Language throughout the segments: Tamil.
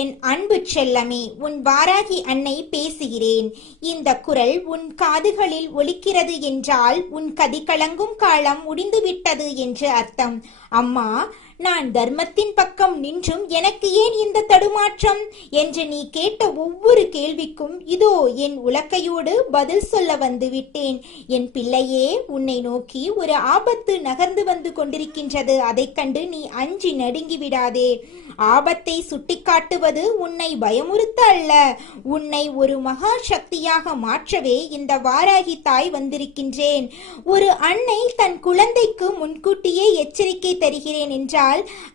என் அன்பு செல்லமே, உன் வாராகி அன்னை பேசுகிறேன். இந்த குரல் உன் காதுகளில் ஒலிக்கிறது என்றால் உன் கதி கலங்கும் காலம் முடிந்துவிட்டது என்று அர்த்தம். அம்மா, நான் தர்மத்தின் பக்கம் நின்றும் எனக்கு ஏன் இந்த தடுமாற்றம் என்று நீ கேட்ட ஒவ்வொரு கேள்விக்கும் இதோ என் உலக்கையோடு பதில் சொல்ல வந்து விட்டேன். என் பிள்ளையே, உன்னை நோக்கி ஒரு ஆபத்து நகர்ந்து வந்து கொண்டிருக்கின்றது. அதைக் கண்டு நீ அஞ்சி நடுங்கி விடாதே. ஆபத்தை சுட்டிக்காட்டுவது உன்னை பயமுறுத்த அல்ல, உன்னை ஒரு மகா சக்தியாக மாற்றவே இந்த வாராகி தாய் வந்திருக்கின்றேன். ஒரு அன்னை தன் குழந்தைக்கு முன்கூட்டியே எச்சரிக்கை தருகிறேன் என்றால்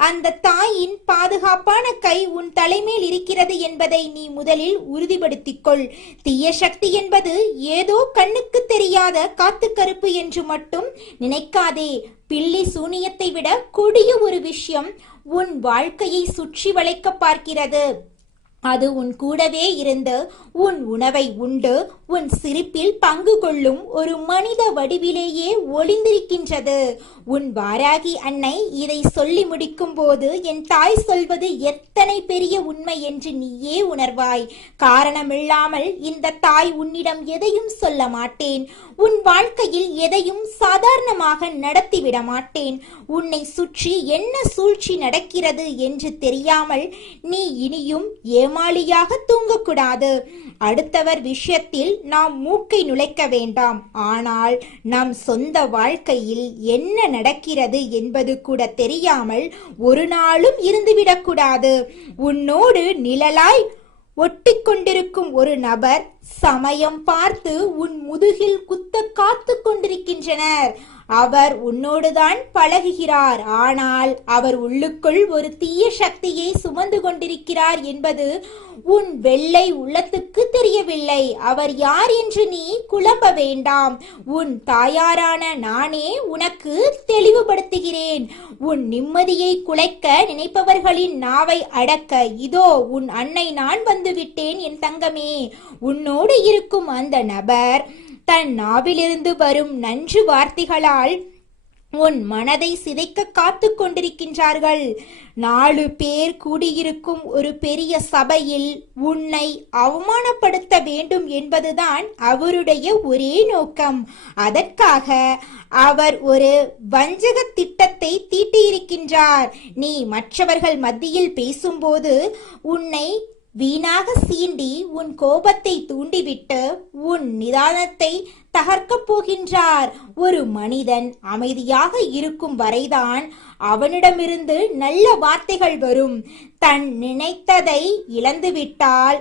அந்த தாயின் பாதுகாப்பான கை உன் தலைமேல் இருக்கிறது என்பதை நீ முதலில் உறுதிப்படுத்திக் கொள். தீய சக்தி என்பது ஏதோ கண்ணுக்கு தெரியாத காத்து கருப்பு என்று மட்டும் நினைக்காதே. பில்லி சூனியத்தை விட கொடிய ஒரு விஷயம் உன் வாழ்க்கையை சுற்றி வளைக்க பார்க்கிறது. அது உன் கூடவே இருந்து உன் உணவை உண்டு உன் சிரிப்பில் பங்கு கொள்ளும் ஒரு மனித வடிவிலேயே ஒளிந்திருக்கின்றது. உன் வாராகி அன்னை இதை சொல்லி முடிக்கும் போது என் தாய் சொல்வது எத்தனை பெரிய உண்மை என்று நீயே உணர்வாய். காரணமில்லாமல் இந்த தாய் உன்னிடம் எதையும் சொல்ல மாட்டேன். உன் வாழ்க்கையில் எதையும் சாதாரணமாக நடத்திவிட மாட்டேன். உன்னை சுற்றி என்ன சூழ்ச்சி நடக்கிறது என்று தெரியாமல் நீ இனியும் ஏமாளியாக தூங்கக்கூடாது. அடுத்தவர் விஷயத்தில் நாம் மூக்கை நுழைக்க வேண்டாம். ஆனால் நம் சொந்த வாழ்க்கையில் என்ன நடக்கிறது என்பது கூட தெரியாமல் ஒரு நாளும் இருந்துவிடக்கூடாது. உன்னோடு நிழலாய் ஒட்டிக்கொண்டிருக்கும் ஒரு நபர் சமயம் பார்த்து உன் முதுகில் குத்த காத்து கொண்டிருக்கின்றனர். அவர் உன்னோடுதான் பழகுகிறார், ஆனால் அவர் உள்ளுக்குள் ஒரு தீய சக்தியை சுமந்து கொண்டிருக்கிறார் என்பது உன் வெள்ளை உள்ளத்துக்கு தெரியவில்லை. அவர் யார் என்று நீ குழம்ப வேண்டாம். உன் தாயாரான நானே உனக்கு தெளிவுபடுத்துகிறேன். உன் நிம்மதியை குலைக்க நினைப்பவர்களின் நாவை அடக்க இதோ உன் அன்னை நான் வந்துவிட்டேன். என் தங்கமே, உன்னோடு இருக்கும் அந்த நபர் தன் நாவிலிருந்து வரும் நன்று வார்த்தைகளால் உன் மனதை சிதைக்க காத்து கொண்டிருக்கின்றார்கள். 4 பேர் கூடியிருக்கும் ஒரு பெரிய சபையில் உன்னை அவமானப்படுத்த வேண்டும் என்பதுதான் அவருடைய ஒரே நோக்கம். அதற்காக அவர் ஒரு வஞ்சக திட்டத்தை தீட்டியிருக்கின்றார். நீ மற்றவர்கள் மத்தியில் பேசும்போது உன்னை வீணாக சீண்டி உன் கோபத்தை தூண்டிவிட்டு உன் நிதானத்தை தகர்க்கப் போகின்றார். ஒரு மனிதன் அமைதியாக இருக்கும் வரைதான் அவனிடமிருந்து நல்ல வார்த்தைகள் வரும். தன் நினைத்ததை இழந்துவிட்டால்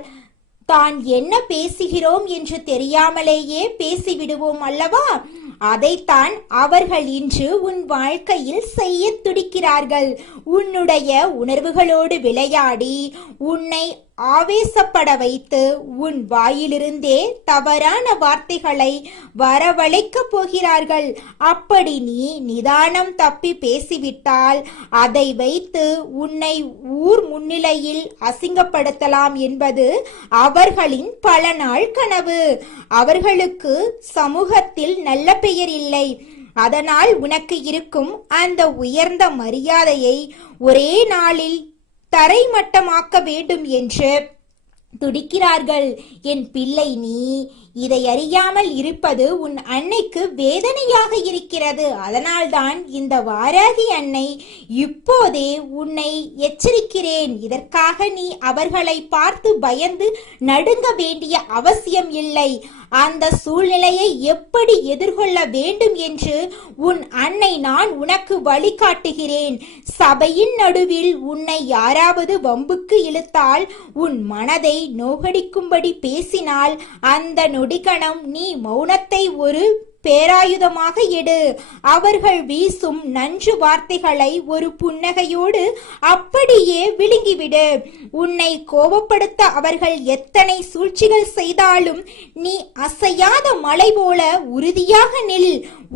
தான் என்ன பேசுகிறோம் என்று தெரியாமலேயே பேசிவிடுவோம் அல்லவா? அதைத்தான் அவர்கள் இன்று உன் வாழ்க்கையில் செய்ய துடிக்கிறார்கள். உன்னுடைய உணர்வுகளோடு விளையாடி உன்னை ஆவேசப்பட வைத்து உன் வாயிலிருந்தே தவறான வார்த்தைகளை வரவழைக்க போகிறார்கள். அப்படி நீ நிதானம் தப்பி பேசிவிட்டால் அதை வைத்து உன்னை ஊர் முன்னிலையில் அசிங்கப்படுத்தலாம் என்பது அவர்களின் பல நாள் கனவு. அவர்களுக்கு சமூகத்தில் நல்ல பெயர் இல்லை. அதனால் உனக்கு இருக்கும் அந்த உயர்ந்த மரியாதையை ஒரே நாளில் தரைமட்டமாக்க வேண்டும் என்று துடிக்கிறார்கள். என் பிள்ளை, நீ இதை அறியாமல் இருப்பது உன் அன்னைக்கு வேதனையாக இருக்கிறது. அதனால்தான் இந்த வாராகி அன்னை இப்போதே உன்னை எச்சரிக்கிறேன். இதற்காக நீ அவர்களை பார்த்து பயந்து நடுங்க வேண்டிய அவசியம் இல்லை. அந்த சூழ்நிலையை எப்படி எதிர்கொள்ள வேண்டும் என்று உன் அன்னை நான் உனக்கு வழிகாட்டுகிறேன். சபையின் நடுவில் உன்னை யாராவது வம்புக்கு இழுத்தால், உன் மனதை நோகடிக்கும்படி பேசினால், அந்த நொடிகணம் நீ மௌனத்தை ஒரு பேராயுதமாக எடு. அவர்கள் வீசும் நன்று வார்த்தைகளை ஒரு புன்னகையோடு அப்படியே விழுங்கிவிடு. உன்னை கோபப்படுத்த அவர்கள் எத்தனை சூழ்ச்சிகள் செய்தாலும் நீ அசையாத மலை போல உறுதியாக நில்.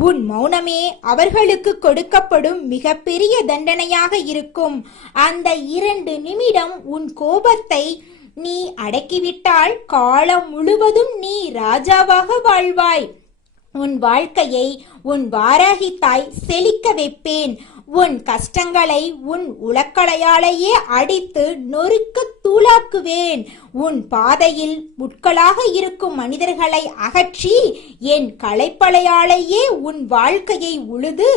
உன் மௌனமே அவர்களுக்கு கொடுக்கப்படும் மிகப்பெரிய தண்டனையாக இருக்கும். அந்த 2 நிமிடம் உன் கோபத்தை நீ அடக்கிவிட்டால் காலம் முழுவதும் நீ ராஜாவாக வாழ்வாய். உன் வாழ்க்கையை உன் வாராகி தாய் செழிக்க வைப்பேன். உன் கஷ்டங்களை உன் உலக்களையாலேயே அடித்து நொறுக்க தூளாக்குவேன். உன் பாதையில் முட்களாக இருக்கும் மனிதர்களை அகற்றி என் களைப்பலையாலேயே உன் வாழ்க்கையை உழுது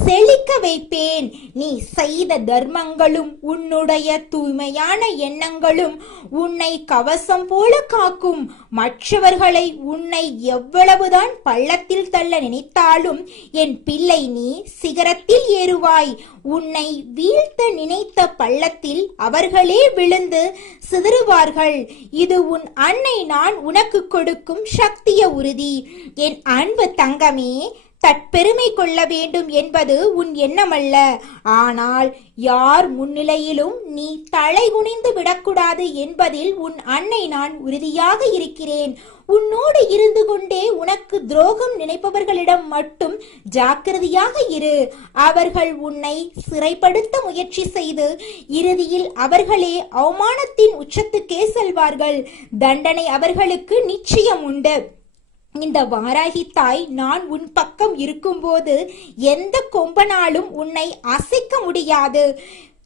செழிக்க வைப்பேன். நீ செய்த தர்மங்களும் உன்னுடைய தூய்மையான எண்ணங்களும் உன்னை கவசம் போல காக்கும். மற்றவர்களை உன்னை எவ்வளவுதான் பள்ளத்தில் தள்ள நினைத்தாலும் என் பிள்ளை நீ சிகரத்தில் ஏறுவாய். உன்னை வீழ்த்த நினைத்த பள்ளத்தில் அவர்களே விழுந்து சிதறுவார்கள். இது உன் அன்னை நான் உனக்கு கொடுக்கும் சக்திய உறுதி. என் அன்பு தங்கமே, தற்பெருமை கொள்ள வேண்டும் என்பது உன் எண்ணமல்ல. ஆனால் யார் முன்னிலையிலும் நீ தலை குனிந்து விடக்கூடாது என்பதில் உன் அன்னை நான் உறுதியாக இருக்கிறேன். உன்னோடு இருந்து கொண்டே உனக்கு துரோகம் நினைப்பவர்களிடம் மட்டும் ஜாக்கிரதையாக இரு. அவர்கள் உன்னை சிறைப்படுத்த முயற்சி செய்து இறுதியில் அவர்களே அவமானத்தின் உச்சத்துக்கே செல்வார்கள். தண்டனை அவர்களுக்கு நிச்சயம் உண்டு. இந்த வாராகி தாய் நான் உன் பக்கம் இருக்கும்போது எந்த கொம்பனாலும் உன்னை அசைக்க முடியாது.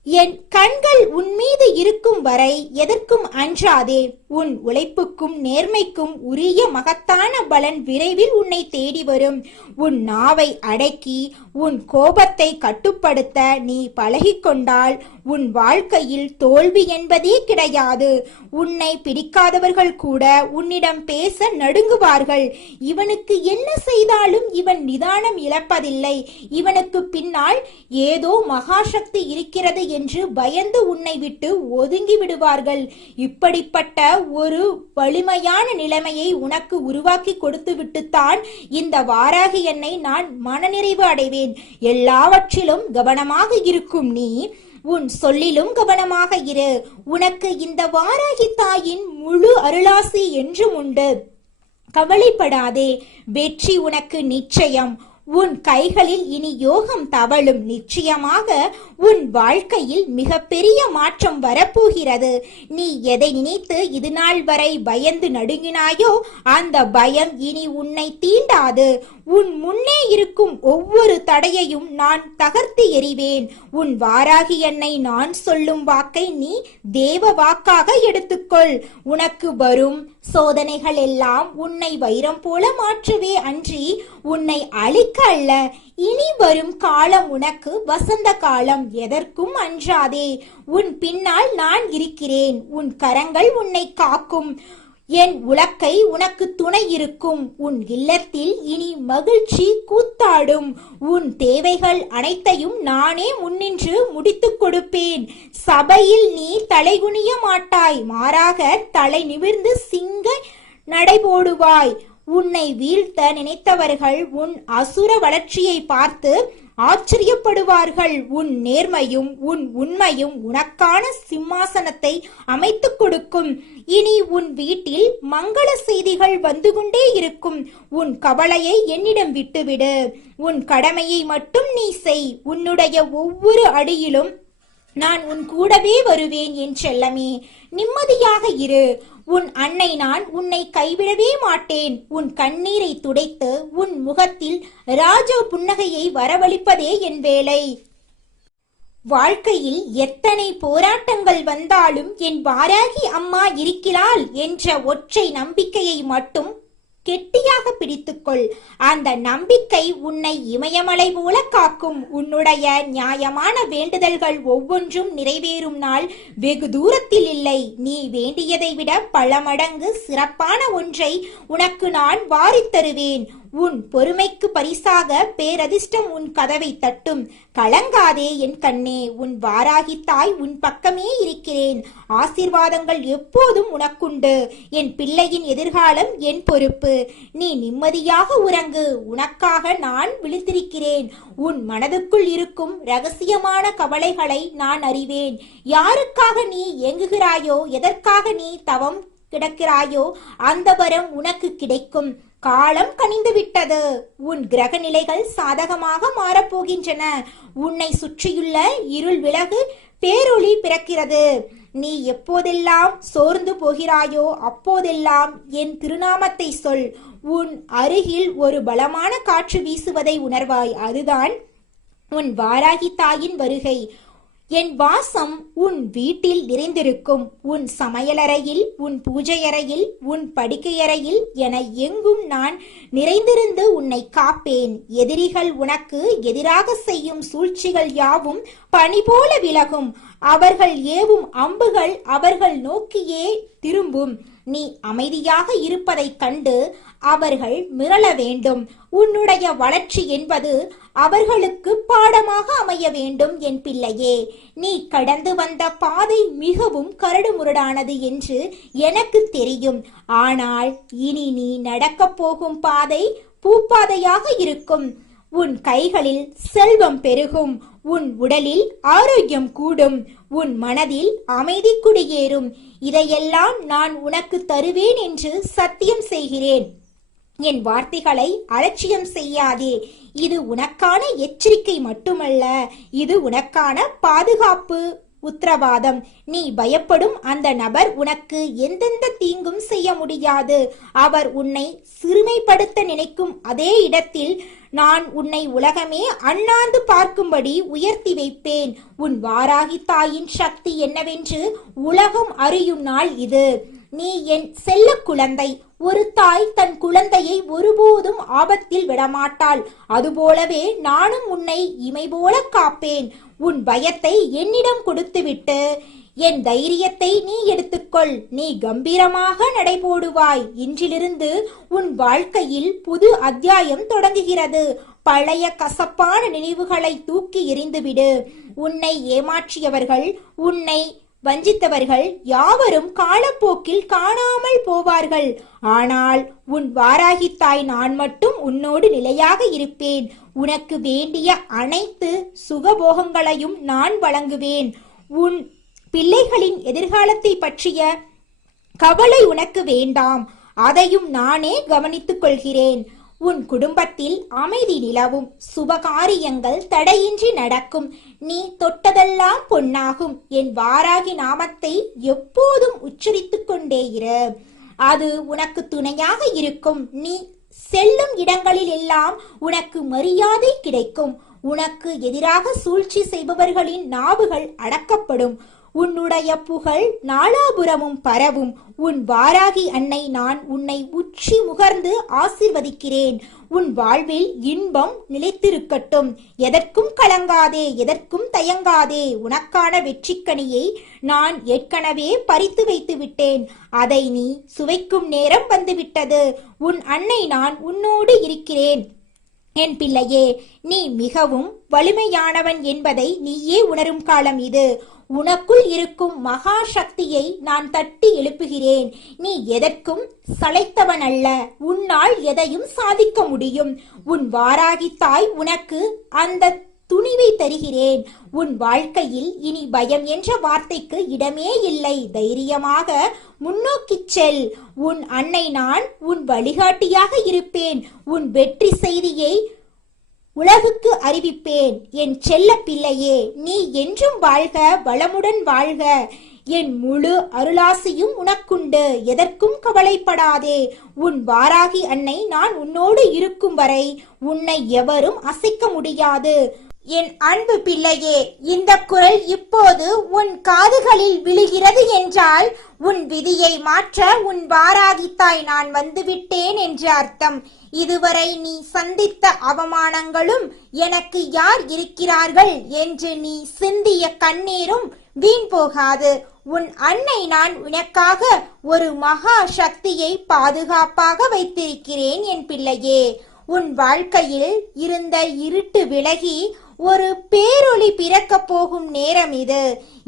என் கண்கள் உன் மீது இருக்கும் வரை எதற்கும் அஞ்சாதே. உன் உழைப்புக்கும் நேர்மைக்கும் உரிய மகத்தான பலன் விரைவில் உன்னை தேடி வரும். உன் நாவை அடக்கி உன் கோபத்தை கட்டுப்படுத்த நீ பழகிக்கொண்டால் உன் வாழ்க்கையில் தோல்வி என்பதே கிடையாது. உன்னை பிடிக்காதவர்கள் கூட உன்னிடம் பேச நடுங்குவார்கள். இவனுக்கு என்ன செய்தாலும் இவன் நிதானம் இழப்பதில்லை, இவனுக்கு பின்னால் ஏதோ மகாசக்தி இருக்கிறது என்று பயந்து உன்னை விட்டு ஒதுங்கி விடுவார்கள். இப்படிப்பட்ட ஒரு வலிமையான நிலைமையை உனக்கு உருவாக்கி கொடுத்து விட்டுத்தான் இந்த வாராகி என்னை நான் மனநிறைவு அடைவேன். எல்லாவற்றிலும் கவனமாக இருக்கும் நீ உன் சொல்லிலும் கவனமாக இரு. உனக்கு இந்த வாராகி தாயின் முழு அருளாசி என்றும் உண்டு. கவலைப்படாதே, வெற்றி உனக்கு நிச்சயம். உன் கைகளில் இனி யோகம் தவழும். நிச்சயமாக உன் வாழ்க்கையில் மிகப்பெரிய மாற்றம் வரப்போகிறது. நீ எதை நினைத்து இது நாள் வரை பயந்து நடுங்கினாயோ அந்த பயம் இனி உன்னை தீண்டாது. உன் முன்னே இருக்கும் ஒவ்வொரு தடையையும் நான் தகர்த்து எறிவேன். உன் வாராகி என்னை நான் சொல்லும் வாக்கை நீ தேவ வாக்காக எடுத்துக்கொள். உனக்கு வரும் சோதனைகள் எல்லாம் உன்னை வைரம் போல மாற்றவே அன்றி உன்னை அழிக்க அல்ல. இனி வரும் காலம் உனக்கு வசந்த காலம். எதற்கும் அஞ்சாதே. உன் பின்னால் நான் இருக்கிறேன். உன் கரங்கள் உன்னை காக்கும். என் உலக்கை உனக்கு துணை இருக்கும். உன் இல்லத்தில் இனி மகிழ்ச்சி கூத்தாடும். உன் தேவைகள் அனைத்தையும் நானே முன்னின்று முடித்துக் கொடுப்பேன். சபையில் நீ தலைகுனிய மாட்டாய், மாறாக தலை நிமிர்ந்து சிங்க நடைபோடுவாய். உன்னை வீழ்த்த நினைத்தவர்கள் உன் அசுர வளர்ச்சியை பார்த்து ஆச்சரியப்படுவார்கள். உன் நேர்மையும் உன் உண்மையும் உனக்கான சிம்மாசனத்தை அமைத்துக் கொடுக்கும். இனி உன் வீட்டில் மங்கள செய்திகள் வந்து கொண்டே இருக்கும். உன் கவலையை என்னிடம் விட்டுவிடு. உன் கடமையை மட்டும் நீ செய். உன்னுடைய ஒவ்வொரு அடியிலும் நான் உன் கூடவே வருவேன். என் செல்லமே, நிம்மதியாக இரு. உன் அன்னை நான் உன்னை கைவிடவே மாட்டேன். உன் கண்ணீரை துடைத்து உன் முகத்தில் ராஜ புன்னகையை வரவழைப்பதே என் வேலை. வாழ்க்கையில் எத்தனை போராட்டங்கள் வந்தாலும் என் வாராகி அம்மா இருக்கிறாள் என்ற ஒற்றை நம்பிக்கையை மட்டும் கெட்டியாக பிடித்துக்கொள். அந்த நம்பிக்கை உன்னை இமயமலை போல காக்கும். உன்னுடைய நியாயமான வேண்டுதல்கள் ஒவ்வொன்றும் நிறைவேறும் நாள் வெகு தூரத்தில் இல்லை. நீ வேண்டியதை விட பல மடங்கு சிறப்பான ஒன்றை உனக்கு நான் வாரித் தருவேன். உன் பொறுமைக்கு பரிசாக பேரதிர்ஷ்டம் உன் கதவை தட்டும். கலங்காதே என் கண்ணே. உன் வாராகி தாய் உன் பக்கமே இருக்கிறேன். ஆசீர்வாதங்கள் எப்போதும் உனக்குண்டு. என் பிள்ளையின் எதிர்காலம் என் பொறுப்பு. நீ நிம்மதியாக உறங்கு. உனக்காக நான் விழித்திருக்கிறேன். உன் மனதுக்குள் இருக்கும் ரகசியமான கவலைகளை நான் அறிவேன். யாருக்காக நீ ஏங்குகிறாயோ, எதற்காக நீ தவம் கிடக்கிறாயோ அந்த வரம் உனக்கு கிடைக்கும். காலம் கனிந்து விட்டது. உன் கிரக நிலைகள் சாதகமாக மாறப்போகின்றன. உன்னை சுற்றியுள்ள இருள் விலகு, பேரொளி பிறக்கிறது. நீ எப்போதெல்லாம் சோர்ந்து போகிறாயோ அப்போதெல்லாம் என் திருநாமத்தை சொல். உன் அருகில் ஒரு பலமான காற்று வீசுவதை உணர்வாய். அதுதான் உன் வாராகி தாயின் வருகை. என் வாசம் உன் வீட்டில் நிறைந்திருக்கும். உன் சமையலறையில், உன் பூஜையறையில், உன் படுக்கையறையில் என எங்கும் நான் நிறைந்திருந்து உன்னை காப்பேன். எதிரிகள் உனக்கு எதிராக செய்யும் சூழ்ச்சிகள் யாவும் பனி போல விலகும். அவர்கள் ஏவும் அம்புகள் அவர்கள் நோக்கியே திரும்பும். நீ அமைதியாக இருப்பதைக் கண்டு அவர்கள் மிரள வேண்டும். உன்னுடைய வளர்ச்சி என்பது அவர்களுக்கு பாடமாக அமைய வேண்டும் என் பிள்ளையே. நீ கடந்து வந்த பாதை மிகவும் கரடுமுரடானது என்று எனக்கு தெரியும். ஆனால் இனி நீ நடக்கப் போகும் பாதை பூப்பாதையாக இருக்கும். உன் கைகளில் செல்வம் பெருகும். உன் உடலில் ஆரோக்கியம் கூடும். உன் மனதில் அமைதி குடியேறும். இதையெல்லாம் நான் உனக்கு தருவேன் என்று சத்தியம் செய்கிறேன். என் வார்த்தைகளை அலட்சியம் செய்யாதே. இது உனக்கான எச்சரிக்கை மட்டுமல்ல, இது உனக்கான பாதுகாப்பு உத்தரவாதம். நீ பயப்படும் அந்த நபர் உனக்கு எந்தெந்த தீங்கும் செய்ய முடியாது. அவர் உன்னை சிறுமைப்படுத்த நினைக்கும் அதே இடத்தில் நான் உன்னை உலகமே அண்ணாந்து பார்க்கும்படி உயர்த்தி வைப்பேன். உன் வாராகி தாயின் சக்தி என்னவென்று உலகம் அறியும் நாள் இது. நீ என் செல்ல குழந்தை. ஒரு தாய் தன் குழந்தையை ஒருபோதும் ஆபத்தில் விடமாட்டாள். அதுபோலவே நானும் உன்னை இமை போல காப்பேன். உன் பயத்தை என்னிடம் கொடுத்துவிட்டு என் தைரியத்தை நீ எடுத்துக்கொள். நீ கம்பீரமாக நடைபோடுவாய். இன்றிலிருந்து உன் வாழ்க்கையில் புது அத்தியாயம் தொடங்குகிறது. பழைய கசப்பான நினைவுகளை தூக்கி எறிந்துவிடு. உன்னை ஏமாற்றியவர்கள், உன்னை வஞ்சித்தவர்கள் யாவரும் காலப்போக்கில் காணாமல் போவார்கள். ஆனால் உன் வாராகி தாய் நான் மட்டும் உன்னோடு நிலையாக இருப்பேன். உனக்கு வேண்டிய அனைத்து சுகபோகங்களையும் நான் வழங்குவேன். உன் பிள்ளைகளின் எதிர்காலத்தை பற்றிய கவலை உனக்கு வேண்டாம். அதையும் நானே கவனித்துக் கொள்கிறேன். உன் குடும்பத்தில் அமைதி நிலவும். சுபகாரியங்கள் தடையின்றி நடக்கும். நீ தொட்டதெல்லாம் பொன்னாகும். என் வாராகி நாமத்தை எப்போதும் உச்சரித்துக் கொண்டே இரு. அது உனக்கு துணையாக இருக்கும். நீ செல்லும் இடங்களில் எல்லாம் உனக்கு மரியாதை கிடைக்கும். உனக்கு எதிராக சூழ்ச்சி செய்பவர்களின் நாவுகள் அடக்கப்படும். உன்னுடைய புகழ் நாலாபுரமும் பரவும். உன் வாராகி அன்னை நான் உன்னை உச்சி முகர்ந்து ஆசீர்வதிக்கிறேன். உன் வாழ்வில் இன்பம் நிலைத்திருக்கட்டும். எதற்கும் கலங்காதே, எதற்கும் தயங்காதே. உனக்கான வெற்றிக்கனியை நான் ஏற்கனவே பறித்து வைத்து விட்டேன். அதை நீ சுவைக்கும் நேரம் வந்துவிட்டது. உன் அன்னை நான் உன்னோடு இருக்கிறேன். என் பிள்ளையே, நீ மிகவும் வலிமையானவன் என்பதை நீயே உணரும் காலம் இது. உனக்குள் இருக்கும் மகா சக்தியை நான் தட்டி எழுப்புகிறேன். நீ எதற்கும் சளைத்தவன் அல்ல. உன்னால் எதையும் சாதிக்க முடியும். உன் வாராகி தாய் உனக்கு அந்த துணிவை தருகிறேன். உன் வாழ்க்கையில் இனி பயம் என்ற வார்த்தைக்கு இடமே இல்லை. தைரியமாக முன்னோக்கிச் செல். உன் அன்னை நான் உன் வழிகாட்டியாக இருப்பேன். உன் வெற்றி செய்தியை உலகுக்கு அறிவிப்பேன். என் செல்ல பிள்ளையே, நீ என்றும் வாழ்க, வளமுடன் வாழ்க. என் முழு அருளாசியும் உனக்குண்டு. எதற்கும் கவலைப்படாதே. உன் வாராகி அன்னை நான் உன்னோடு இருக்கும் வரை உன்னை எவரும் அசைக்க முடியாது. என் அன்பு பிள்ளையே, இந்த குரல் இப்போது உன் காதுகளில் விழுகிறது என்றால் உன் விதியை மாற்ற உன் வாராகி தாய் நான் வந்துவிட்டேன் என்று அர்த்தம். இதுவரை நீ சந்தித்த அவமானங்களும், எனக்கு யார் இருக்கிறார்கள் என்று நீ சிந்திய கண்ணீரும் வீண் போகாது. உன் அன்னை நான் உனக்காக ஒரு மகா சக்தியை பாதுகாப்பாக வைத்திருக்கிறேன் என் பிள்ளையே. உன் வாழ்க்கையில் இருந்த இருட்டு விலகி ஒரு பேரொளி பிறக்கப் போகும் நேரம் இது.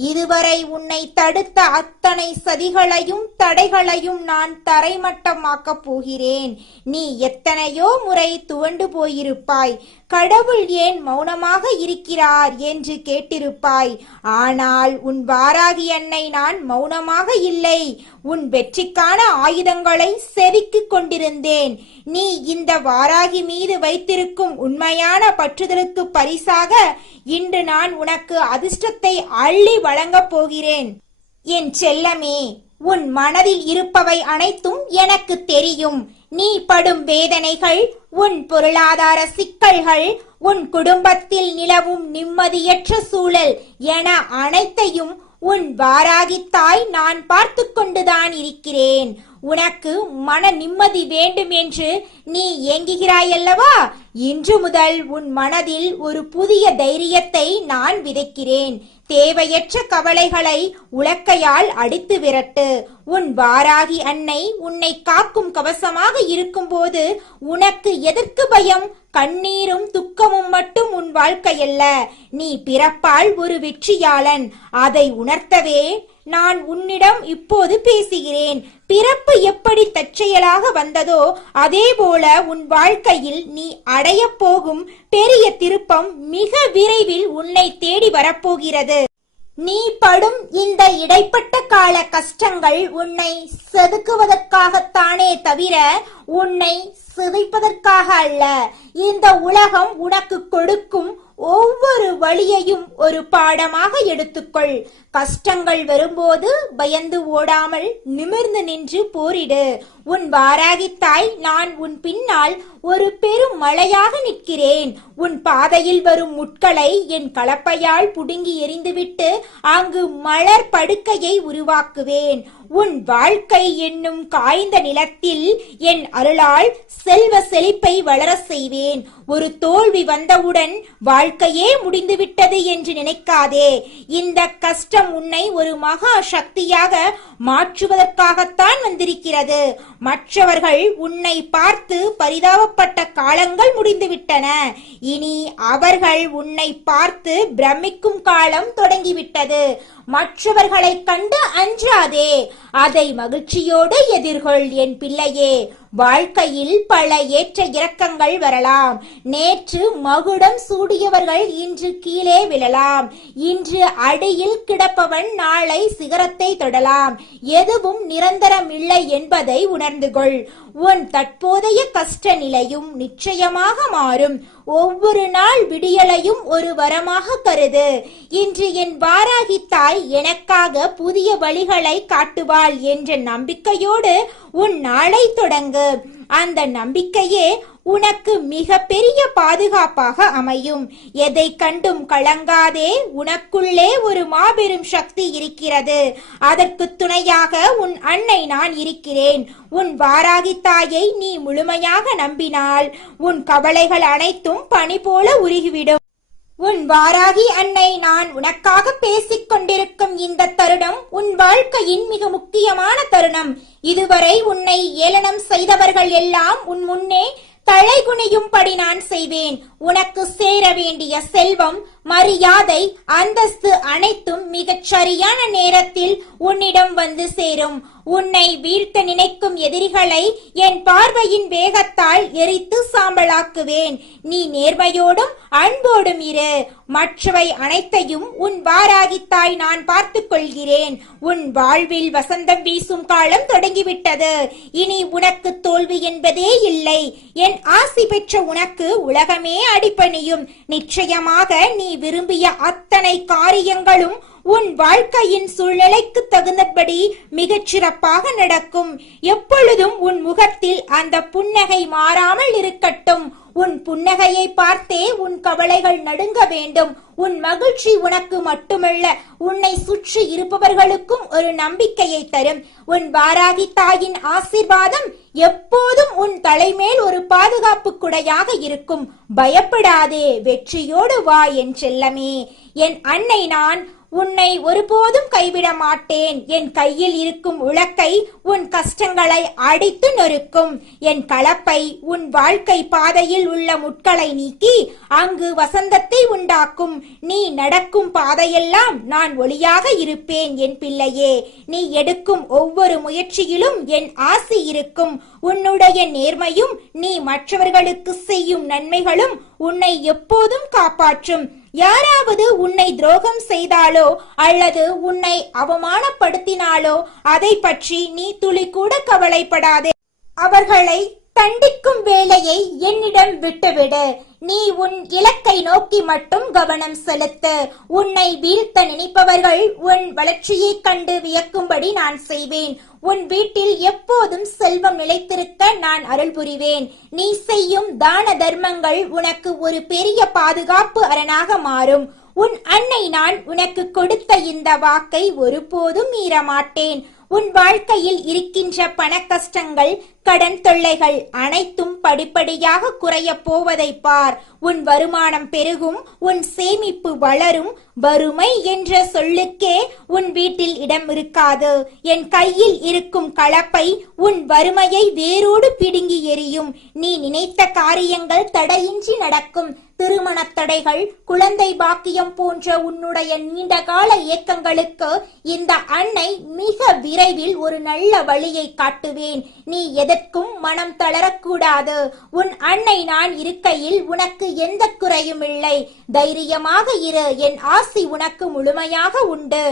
இதுவரை உன்னை தடுத்த அத்தனை சதிகளையும் தடைகளையும் நான் தரைமட்டமாக்கப் போகிறேன். நீ எத்தனையோ முறை துவண்டு போயிருப்பாய். கடவுள் ஏன் மௌனமாக இருக்கிறார் என்று கேட்டிருப்பாய். ஆனால் உன் வாராகி அன்னை நான் மௌனமாக இல்லை. உன் வெற்றிக்கான ஆயுதங்களை செதுக்கிக் கொண்டிருந்தேன். நீ இந்த வாராகி மீது வைத்திருக்கும் உண்மையான பற்றுதலுக்கு பரிசாக இன்று நான் உனக்கு அதிர்ஷ்டத்தை அள்ளி வழங்கப் போகிறேன். என் செல்லமே, உன் மனதில் இருப்பவை அனைத்தும் எனக்கு தெரியும். நீ படும் வேதனைகள், உன் பொருளாதார சிக்கல்கள், உன் குடும்பத்தில் நிலவும் நிம்மதியற்ற சூழல் என அனைத்தையும் உன் வாராகித்தாய் நான் பார்த்து கொண்டுதான் இருக்கிறேன். உனக்கு மன நிம்மதி வேண்டும் என்று நீ ஏங்குகிறாயல்லவா? இன்று முதல் உன் மனதில் ஒரு புதிய தைரியத்தை நான் விதைக்கிறேன். தேவையற்ற கவலைகளை உலக்கையால் அடித்து விரட்டு. உன் வாராகி அன்னை உன்னை காக்கும் கவசமாக இருக்கும்போது உனக்கு எதற்கு பயம்? கண்ணீரும் துக்கமும் மட்டும் உன் வாழ்க்கையல்ல. நீ பிறப்பால் ஒரு வெற்றியாளன். அதை உணர்த்தவே நான் உன்னிடம் இப்போது பேசுகிறேன். பிறப்பு எப்படி தற்செயலாக வந்ததோ அதே போல உன் வாழ்க்கையில் நீ அடைய போகும் பெரிய திருப்பம் மிக விரைவில் உன்னை தேடி வரப்போகிறது. நீ படும் இந்த இடைப்பட்ட கால கஷ்டங்கள் உன்னை செதுக்குவதற்காகத்தானே தவிர உன்னை சிதைப்பதற்காக அல்ல. இந்த உலகம் உனக்கு கொடுக்கும் ஒவ்வொரு வழியையும் ஒரு பாடமாக எடுத்துக்கொள். கஷ்டங்கள் வரும்போது பயந்து ஓடாமல் நிமிர்ந்து நின்று போரிடு. உன் வாராகித்தாய் நான் உன் பின்னால் ஒரு பெரும் மலையாக நிற்கிறேன். உன் பாதையில் வரும் முட்களை என் கலப்பையால் புடுங்கி எறிந்துவிட்டு அங்கு மலர் படுக்கையை உருவாக்குவேன். உன் வாழ்க்கை என்னும் காய்ந்த நிலத்தில் என் அருளால் செல்வ செழிப்பை வளர செய்வேன். ஒரு தோல்வி வந்தவுடன் வாழ்க்கையே முடிந்துவிட்டது என்று நினைக்காதே. இந்த கஷ்டம் உன்னை ஒரு மகா சக்தியாக மாற்றுவதற்காகத்தான் வந்திருக்கிறது. மற்றவர்கள் உன்னை பார்த்து பரிதாபப்பட்ட காலங்கள் முடிந்துவிட்டன. இனி அவர்கள் உன்னை பார்த்து பிரமிக்கும் காலம் தொடங்கிவிட்டது. மற்றவர்களை கண்டு அஞ்சாதே, அதை மகிழ்ச்சியோடு எதிர்கொள் என் பிள்ளையே. வாழ்க்கையில் பல ஏற்ற இறக்கங்கள் வரலாம். நேற்று மகுடம் சூடியவர்கள் இன்று கீழே விழலாம். இன்று அடியில் கிடப்பவன் நாளை சிகரத்தை தொடலாம். எதுவும் நிரந்தரம் இல்லை என்பதை உணர்ந்து கொள். உன் தற்போதைய கஷ்ட நிலையும் நிச்சயமாக மாறும். ஒவ்வொரு நாள் விடியலையும் ஒரு வரமாக கருது. இன்று என் வாராகி தாய் எனக்காக புதிய வழிகளை காட்டுவாள் என்ற நம்பிக்கையோடு உன் நாளை தொடங்கு. அந்த நம்பிக்கையே உனக்கு மிக பெரிய பாதுகாப்பாக அமையும். எதை கண்டும் கலங்காதே. உனக்குள்ளே ஒரு மாபெரும் சக்தி இருக்கிறது. அதற்கு துணையாக உன் அன்னை நான் இருக்கிறேன். உன் வாராகி தாயை நீ முழுமையாக நம்பினால் உன் கவலைகள் அனைத்தும் பனி போல உருகிவிடும். உன் வாராகி அன்னை நான் உனக்காக பேசிக் கொண்டிருக்கும் இந்த தருணம் உன் வாழ்க்கையின் மிக முக்கியமான தருணம். இதுவரை உன்னை ஏளனம் செய்தவர்கள் எல்லாம் உன் முன்னே தலைகுனியும்படி நான் செய்வேன். உனக்கு சேர வேண்டிய செல்வம், மரியாதை, அந்தஸ்து அனைத்தும் மிகச் சரியான நேரத்தில் உன்னிடம் வந்து சேரும். உன்னை வீழ்த்த நினைக்கும் எதிரிகளை என் பார்வையின் வேகத்தால் எரித்து சாம்பலாக்குவேன். நீ நேர்மையோடும் அன்போடும் இரு. மற்றவை அனைத்தையும் உன் வாராகித்தாய் நான் பார்த்துக் கொள்கிறேன். உன் வாழ்வில் வசந்தம் வீசும் காலம் தொடங்கிவிட்டது. இனி உனக்கு தோல்வி என்பதே இல்லை. என் ஆசி பெற்ற உனக்கு உலகமே அடிபணியும். நிச்சயமாக நீ விரும்பிய அத்தனை காரியங்களும் உன் வாழ்க்கையின் சூழ்நிலைக்கு தகுந்தபடி மிகச் சிறப்பாக நடக்கும். எப்பொழுதும் உன் முகத்தில் அந்த புன்னகை மாறாமல் இருக்கட்டும். உன் புன்னகையை பார்த்தே உன் கவலைகள் நடுங்க வேண்டும். உன் மகிழ்ச்சி உனக்கு மட்டுமல்ல, உன்னை சுற்றி இருப்பவர்களுக்கும் ஒரு நம்பிக்கையை தரும். உன் வாராகி தாயின் ஆசீர்வாதம் எப்போதும் உன் தலைமேல் ஒரு பாதுகாப்பு குடையாக இருக்கும். பயப்படாதே, வெற்றியோடு வா என் செல்லமே. என் அன்னை நான் உன்னை ஒருபோதும் கைவிட மாட்டேன். என் கையில் இருக்கும் உலக்கை உன் கஷ்டங்களை அடித்து நொறுக்கும். என் கலப்பை உன் வாழ்க்கை பாதையில் உள்ள முட்களை நீக்கி அங்கு வசந்தத்தை உண்டாக்கும். நீ நடக்கும் பாதையெல்லாம் நான் ஒளியாக இருப்பேன் என் பிள்ளையே. நீ எடுக்கும் ஒவ்வொரு முயற்சியிலும் என் ஆசி இருக்கும். உன்னுடைய நேர்மையும் நீ மற்றவர்களுக்கு செய்யும் நன்மைகளும் உன்னை எப்போதும் காப்பாற்றும். யாராவது உன்னை துரோகம் செய்தாலோ அல்லது உன்னை அவமானப்படுத்தினாலோ அதை பற்றி நீ துளி கூட கவலைப்படாதே. அவர்களை தண்டிக்கும் வேலையை என்னிடம் விட்டுவிடு. நீ உன் இலக்கை நோக்கி மட்டும் கவனம் செலுத்து. உன்னை வீழ்த்த நினைப்பவர்கள் உன் வளர்ச்சியைக் கண்டு வியக்கும்படி நான் செய்வேன். உன் வீட்டில் எப்போதும் செல்வம் நிலைத்திருக்க நான் அருள் புரிவேன். நீ செய்யும் தான தர்மங்கள் உனக்கு ஒரு பெரிய பாதுகாப்பு அரணாக மாறும். உன் அன்னை நான் உனக்கு கொடுத்த இந்த வாக்கை ஒருபோதும் மீறமாட்டேன். உன் வாழ்க்கையில் இருக்கின்ற பண கஷ்டங்கள், கடன் தொல்லைகள் அனைத்தும் படிப்படியாக குறைய போவதை பார். உன் வருமானம் பெருகும், உன் சேமிப்பு வளரும். வறுமை என்ற சொல்லுக்கே உன் வீட்டில் இடம் இருக்காது. என் கையில் இருக்கும் கலப்பை உன் வறுமையை வேரோடு பிடுங்கி எறியும். நீ நினைத்த காரியங்கள் தடையின்றி நடக்கும். திருமண தடைகள், குழந்தை பாக்கியம் போன்ற உன்னுடைய நீண்டகால இயக்கங்களுக்கு இந்த அன்னை மிக விரைவில் ஒரு நல்ல வழியை காட்டுவேன். நீ எதற்கும் மனம் தளரக்கூடாது. உன் அன்னை நான் இருக்கையில் உனக்கு எந்த குறையும் இல்லை. தைரியமாக இரு. என் ஆசி உனக்கு முழுமையாக உண்டு.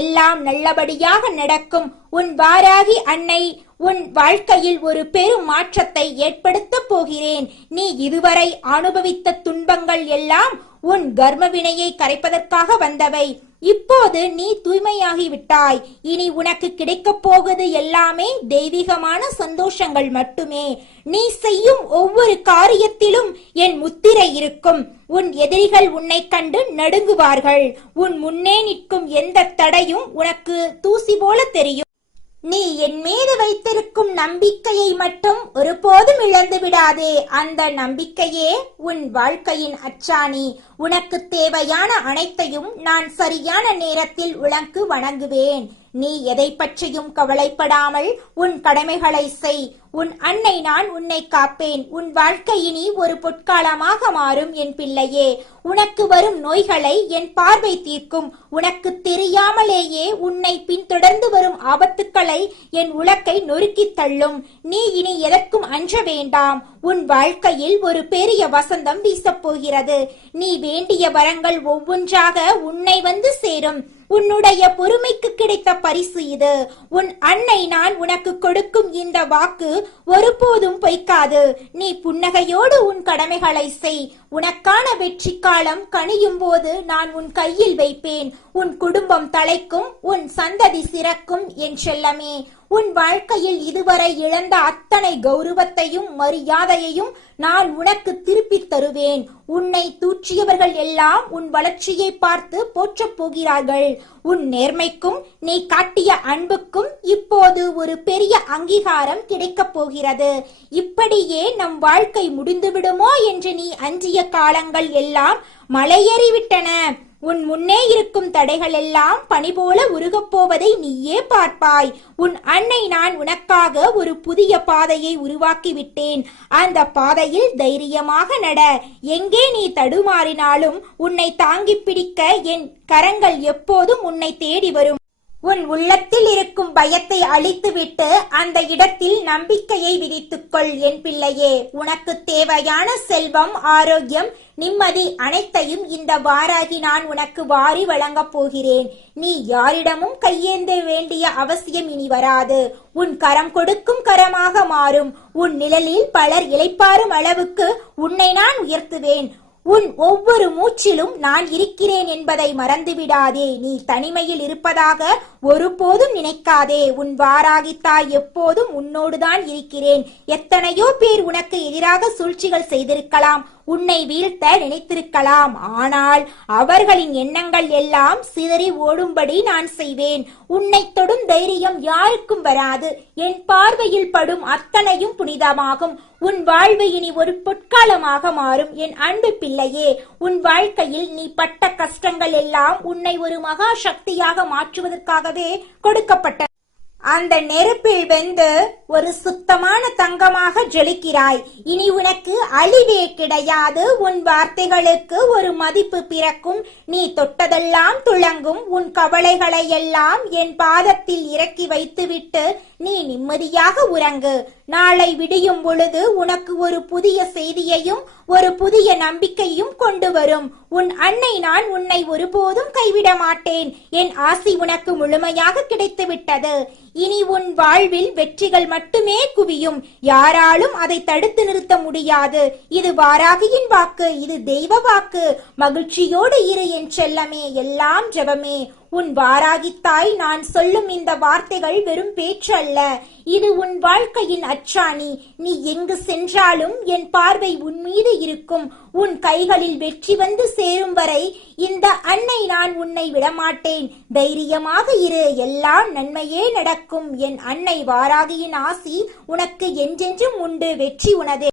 எல்லாம் நல்லபடியாக நடக்கும். உன் வாராகி அன்னை உன் வாழ்க்கையில் ஒரு பெரும் மாற்றத்தை ஏற்படுத்த போகிறேன். நீ இதுவரை அனுபவித்த துன்பங்கள் எல்லாம் உன் கர்மவினையை கரைப்பதற்காக வந்தவை. இப்போது நீ தூய்மையாகி விட்டாய். இனி உனக்கு கிடைக்கப் போவது எல்லாமே தெய்வீகமான சந்தோஷங்கள் மட்டுமே. நீ செய்யும் ஒவ்வொரு காரியத்திலும் என் முத்திரை இருக்கும். உன் எதிரிகள் உன்னை கண்டு நடுங்குவார்கள். உன் முன்னே நிற்கும் எந்த தடையும் உனக்கு தூசி போல தெரியும். நீ என் மீது வைத்திருக்கும் நம்பிக்கையை மட்டும் ஒருபோதும் இழந்து விடாதே. அந்த நம்பிக்கையே உன் வாழ்க்கையின் அச்சாணி. உனக்கு தேவையான அனைத்தையும் நான் சரியான நேரத்தில் உனக்கு வழங்குவேன். நீ எதை பற்றியும் கவலைப்படாமல் உன் கடமைகளை செய். உன் அன்னை நான் உன்னை காப்பேன். உன் வாழ்க்கை இனி ஒரு பொற்காலமாக மாறும் என் பிள்ளையே. உனக்கு வரும் நோய்களை என் பார்வை தீர்க்கும். உனக்கு தெரியாமலேயே உன்னை பின்தொடர்ந்து வரும் ஆபத்துக்களை என் உலக்கை நொறுக்கி தள்ளும். நீ இனி எதற்கும் அஞ்ச வேண்டாம். உன் வாழ்க்கையில் ஒரு பெரிய வசந்தம் வீசப் போகிறது. நீ வேண்டிய வரங்கள் ஒவ்வொன்றாக உன்னை வந்து சேரும். உன்னுடைய பொறுமைக்கு கிடைத்த பரிசு இது. உன் அன்னை நான் உனக்கு கொடுக்கும் இந்த வாக்கு ஒருபோதும் பொய்க்காது. நீ புன்னகையோடு உன் கடமைகளை செய். உனக்கான வெற்றி காலம் கனியும் போது நான் உன் கையில் வைப்பேன். உன் குடும்பம் தழைக்கும், உன் சந்ததி சிறக்கும் என் செல்லமே. உன் வாழ்க்கையில் இதுவரை இழந்த அத்தனை கௌரவத்தையும் மரியாதையையும் நான் உனக்கு திருப்பித் தருவேன். உன்னை தூற்றியவர்கள் எல்லாம் உன் வளர்ச்சியை பார்த்து போற்றப் போகிறார்கள். உன் நேர்மைக்கும் நீ காட்டிய அன்புக்கும் இப்போது ஒரு பெரிய அங்கீகாரம் கிடைக்கப் போகிறது. இப்படியே நம் வாழ்க்கை முடிந்துவிடுமோ என்று நீ அஞ்சிய காலங்கள் எல்லாம் மலையேறிவிட்டன. உன் முன்னே இருக்கும் தடைகள் எல்லாம் பனி போல உருகப் போவதை நீயே பார்ப்பாய். உன் அன்னை நான் உனக்காக ஒரு புதிய பாதையை உருவாக்கி விட்டேன். அந்த பாதையில் தைரியமாக நட. எங்கே நீ தடுமாறினாலும் உன்னை தாங்கி பிடிக்க என் கரங்கள் எப்போதும் உன்னை தேடி வரும். உன் உள்ளத்தில் இருக்கும் பயத்தை அழித்துவிட்டு அந்த இடத்தில் நம்பிக்கையை விதித்துக்கொள் என் பிள்ளையே. உனக்கு தேவையான செல்வம், ஆரோக்கியம், நிம்மதி அனைத்தையும் இந்த வாராகி நான் உனக்கு வாரி வழங்கப் போகிறேன். நீ யாரிடமும் கையேந்த வேண்டிய அவசியம் இனி வராது. உன் கரம் கொடுக்கும் கரமாக மாறும். உன் நிழலில் பலர் இளைப்பாறும் அளவுக்கு உன்னை நான் உயர்த்துவேன். உன் ஒவ்வொரு மூச்சிலும் நான் இருக்கிறேன் என்பதை மறந்துவிடாதே. நீ தனிமையில் இருப்பதாக ஒருபோதும் நினைக்காதே. உன் வாராகி தாய் எப்போதும் உன்னோடுதான் இருக்கிறேன். எத்தனையோ பேர் உனக்கு எதிராக சூழ்ச்சிகள் செய்திருக்கலாம், உன்னை வீழ்த்த நினைத்திருக்கலாம். ஆனால் அவர்களின் எண்ணங்கள் எல்லாம் சிதறி ஓடும்படி நான் செய்வேன். உன்னை தொடும் தைரியம் யாருக்கும் வராது. என் பார்வையில் படும் அத்தனையும் புனிதமாகும். உன் வாழ்வு இனி ஒரு பொற்காலமாக மாறும் என் அன்பு பிள்ளையே. உன் வாழ்க்கையில் நீ பட்ட கஷ்டங்கள் எல்லாம் உன்னை ஒரு மகா சக்தியாக மாற்றுவதற்காகவே கொடுக்கப்பட்ட. அந்த நெருப்பில் வெந்து ஒரு சுத்தமான தங்கமாக ஜொலிக்கிறாய். இனி உனக்கு அழிவே கிடையாது. உன் வார்த்தைகளுக்கு ஒரு மதிப்பு பிறக்கும். நீ தொட்டதெல்லாம் துளங்கும். உன் கவலைகளை எல்லாம் என் பாதத்தில் இறக்கி வைத்துவிட்டு நீ நிம்மதியாக உறங்கு. நாளை விடியும் பொழுது உனக்கு ஒரு புதிய செய்தியையும் ஒரு புதிய நம்பிக்கையும் கொண்டு வரும். உன் அன்னை நான் உன்னை ஒருபோதும் கைவிட மாட்டேன். என் ஆசி உனக்கு முழுமையாக கிடைத்து விட்டது. இனி உன் வாழ்வில் வெற்றிகள் மட்டுமே குவியும். யாராலும் அதை தடுத்து நிறுத்த முடியாது. இது வாராகியின் வாக்கு, இது தெய்வ வாக்கு. மகிழ்ச்சியோடு இரு என் செல்லமே, எல்லாம் ஜெபமே. உன் வாராகித்தாய் நான் சொல்லும் இந்த வார்த்தைகள் வெறும் பேச்சு அல்ல, இது உன் வாழ்க்கையின் அச்சாணி. நீ எங்கு சென்றாலும் என் பார்வை உன் மீது இருக்கும். உன் கைகளில் வெற்றி வந்து சேரும் வரை இந்த அன்னை நான் உன்னை விடமாட்டேன். தைரியமாக இரு, எல்லாம் நன்மையே நடக்கும். என் அன்னை வாராகியின் ஆசி உனக்கு என்றென்றும் உண்டு. வெற்றி உனதே.